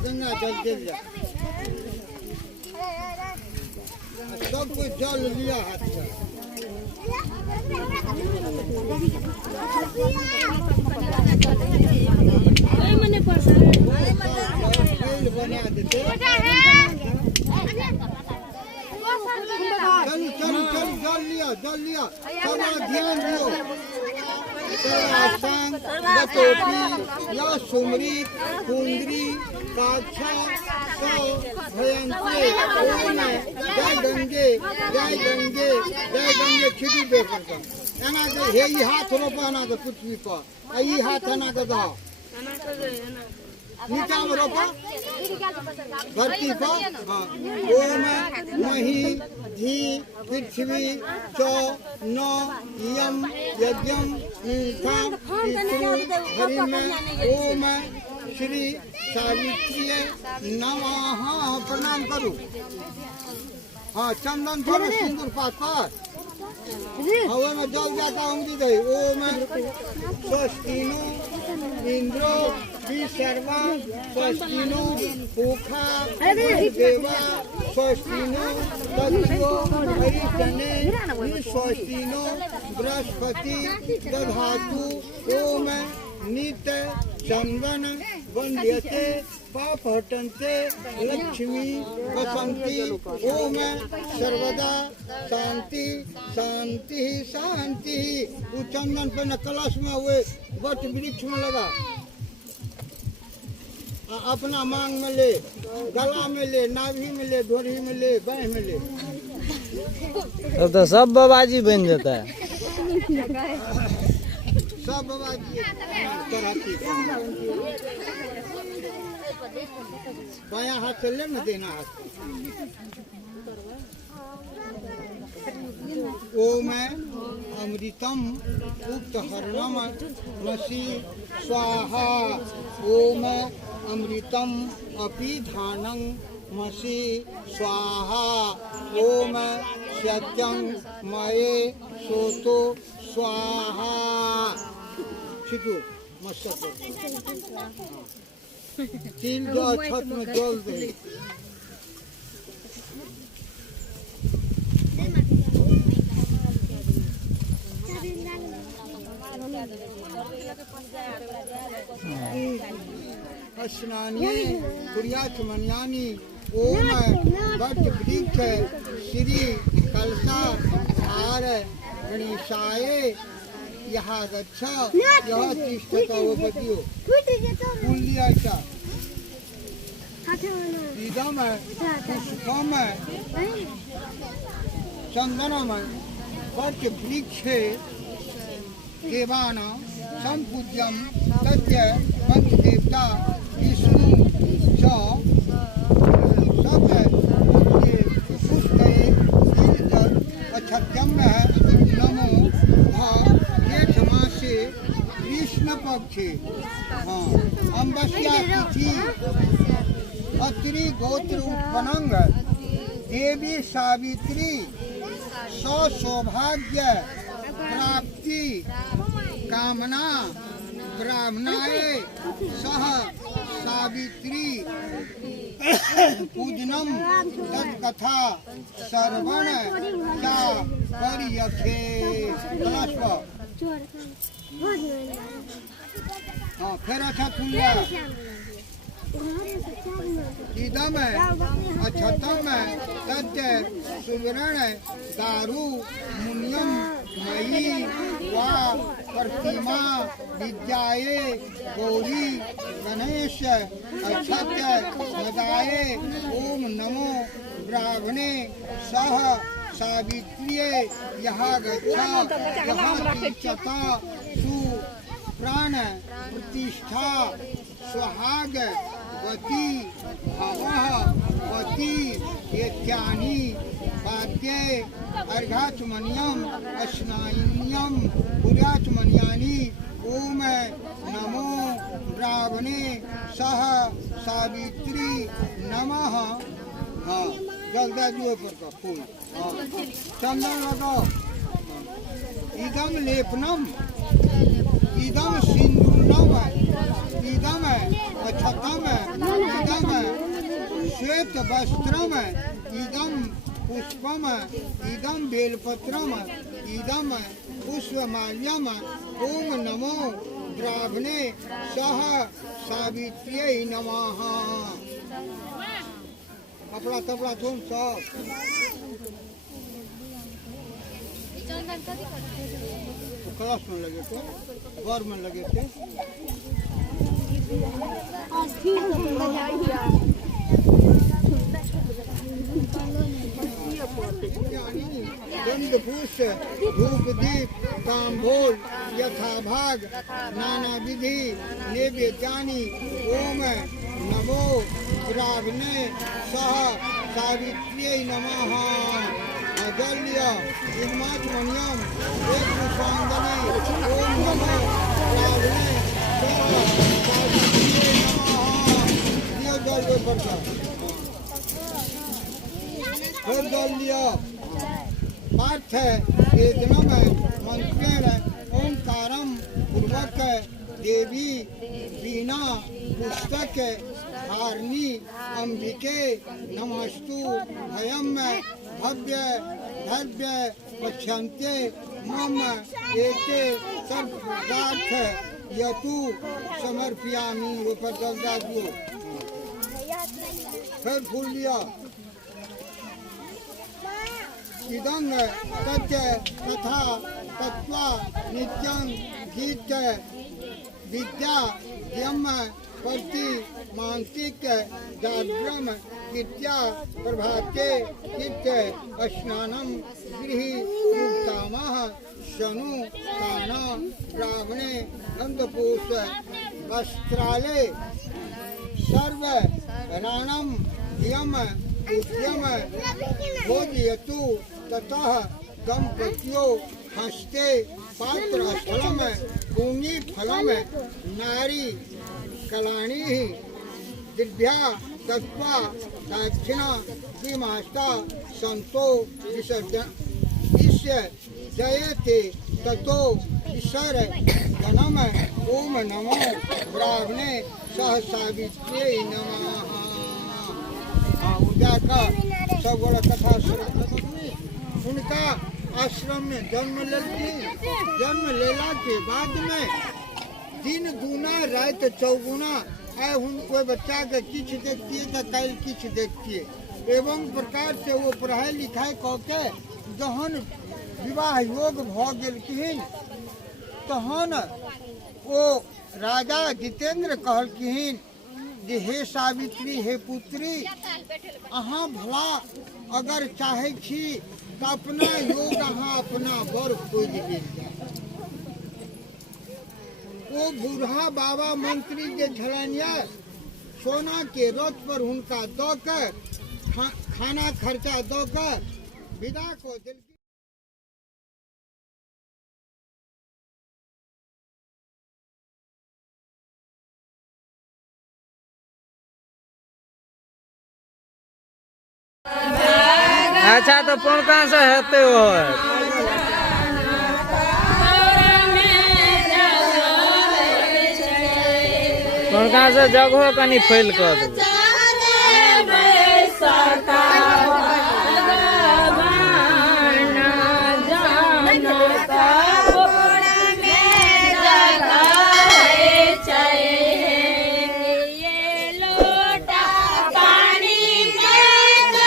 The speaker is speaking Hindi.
गंगा जल दे दिया, सब कुछ जल लिया हाथ से। बना देते चल चल चल जल लिया थोड़ा ध्यान दियो। सर्वासांग बतोटी या सुमरी कुंदरी काक्षा सौ भयंते जय गंगे जय गंगे जय गंगे छिड़ी बेकर एना के हे ई हाथ रोपाना के पृथ्वी पर ई हाथ एना के दा नीचा में रोपा धरती पर। हाँ ओम मही धी पृथ्वी च न यम यज्ञम हरिम ओम श्री सावित्री नमः। प्रणाम करूँ। हाँ चंदन थोड़ा सिंदूर पात पर हवा में जल जाता उंगली दे। ओम स्वस्तिनो इंद्रो सर्वा स्वस्तिनो पूखा देवा स्वस्तिनो दत्यो हरितने स्वस्तिनो बृहस्पति दधातु। ओम नित चंदन वंद्यते पाप हटन्ते लक्ष्मी वसंती। ओम सर्वदा शांति शांति शांति। वो चंदन पे न कलश में हुए वट वृक्ष में लगा अपना मांग में ले, गला में ले, नाभि में ले, ढोरी में ले, बाह में ले। तो सब बाबाजी बन जाता है। सब बाबाजी कराती। बायां हाथ से ले न देना हाथ। ओम अमृतम उक्त हरणम मसी स्वाहा। ओम अमृतम अपिधानं मसी स्वाहा। ओम सत्यं मये सोतो स्वाहा। छिटू मस्तक तीन जो छत में जल दे। स्नानी कुर्याचमन्यानि। ओम वट वृक्ष श्री कलसा हार गणेशाय यहाँ गच्छ यह तिष्ठत ओपतियो। फूल लिया क्या इदम पुष्पम चंदनम वट वृक्ष देवाना संपूज्यम तस्य पंचदेवता विष्णु च सब पुष्पे जल अक्षत्यम नमो भा जेठ मासे कृष्ण पक्षे। हाँ अम्बस्या तिथि अत्रि गोत्र उत्पन्नंग देवी सावित्री सौभाग्य प्राप्ति कामना ब्राह्मणाय सह सावित्री पूजनम तत्कथा श्रवण चा परियखे। हाँ फिर अच्छा खुल्ला इदम अक्षतम तस्य सुवर्ण दारु मुनियम मयि वा प्रतिमा विद्याये गौरी गणेश अक्षत्य नदाये। ओम नमो ब्राह्मणे सह सावित्र्ये यहाँ गच्छा यहाँ तिष्ठता सु प्राण प्रतिष्ठा सुहाग वती भवः वती इत्यानि वाद्ये अर्घाचमनियम स्नायुन्यम पुर्याचमनियानि ओम नमो ब्राह्मणे सह सावित्री नमः। हाँ जल्दा जुए पर का फूल, हाँ चंदन लगाओ। इदम लेपनम इदम सिंदूरम इदम अक्षतम इदम श्वेत वस्त्रम इदम पुष्पम इदम बेलपत्रम इदम पुष्पमाल्यम ओम नमो ब्राह्मणे सह सावित्र्यै नमः। कपड़ा तपड़ा तुम सब कलश में लगे थे, वर में लगे थे। दंडपुष्प धूप दीप तांबूल यथा भाग नाना विधि नैवेद्यानि ओम नमो ब्राह्मणे सह सावित्र्यै नमः। जल्य इदमाचमनियम एक पुष्पांजलि ओम नमो ब्राह्मणे सह सावित्र्यै नमः। दियो जल दो प्रसाद फिर जल लिया पाठ है वेदनम मंत्रेण ओंकारम पूर्वक देवी वीणा पुस्तक हारणी अंबिके नमस्तु भयम भव्य धव्य पश्यन्ते मम एते सर्वपदार्थ यतु समर्पयामि। ऊपर जल्दा दो फिर फूल लिया। इदं तच्च तथा तत्वा नित्यं गीत विद्या यम प्रति मानसिक जागृम विद्या प्रभाते चित्त स्नानं गृह युक्तामः शनु काना ब्राह्मणे अंधपुष वस्त्राले सर्व राणम यम उद्यम भोजयतु ततः दंपत्यो हस्ते पात्र स्थलम भूमि फलम नारी कलाणी दिव्या तत्वा दक्षिणा दिमास्ता संतो विसर्जन इस्य जयते ततो विसर गणम ओम नमो ब्राह्मणे सह सावित्र्यै नमः। उद्या का सब बड़ा कथा उनका आश्रम में जन्म लेती। जन्म लेला के बाद में दिन दूना रात चौगुना आए उनको बच्चा के किछ देखती है तो कल किछ देखती है। एवं प्रकार से वो पढ़ाई लिखाई कह के जहन विवाह योग भ गेलखिन तहन वो राजा जितेंद्र कहलखिन जे हे सावित्री हे पुत्री अहाँ भला अगर चाहे छी तो अपना योग अहाँ अपना बर खोज लेल जाए। वो बूढ़ा बाबा मंत्री जे छलनिया सोना के रथ पर हुनका दऽ के खाना खर्चा दऽ के विदा को दिल। अच्छा तो कौन से हेते हो कौन से जगह कनी फैल कर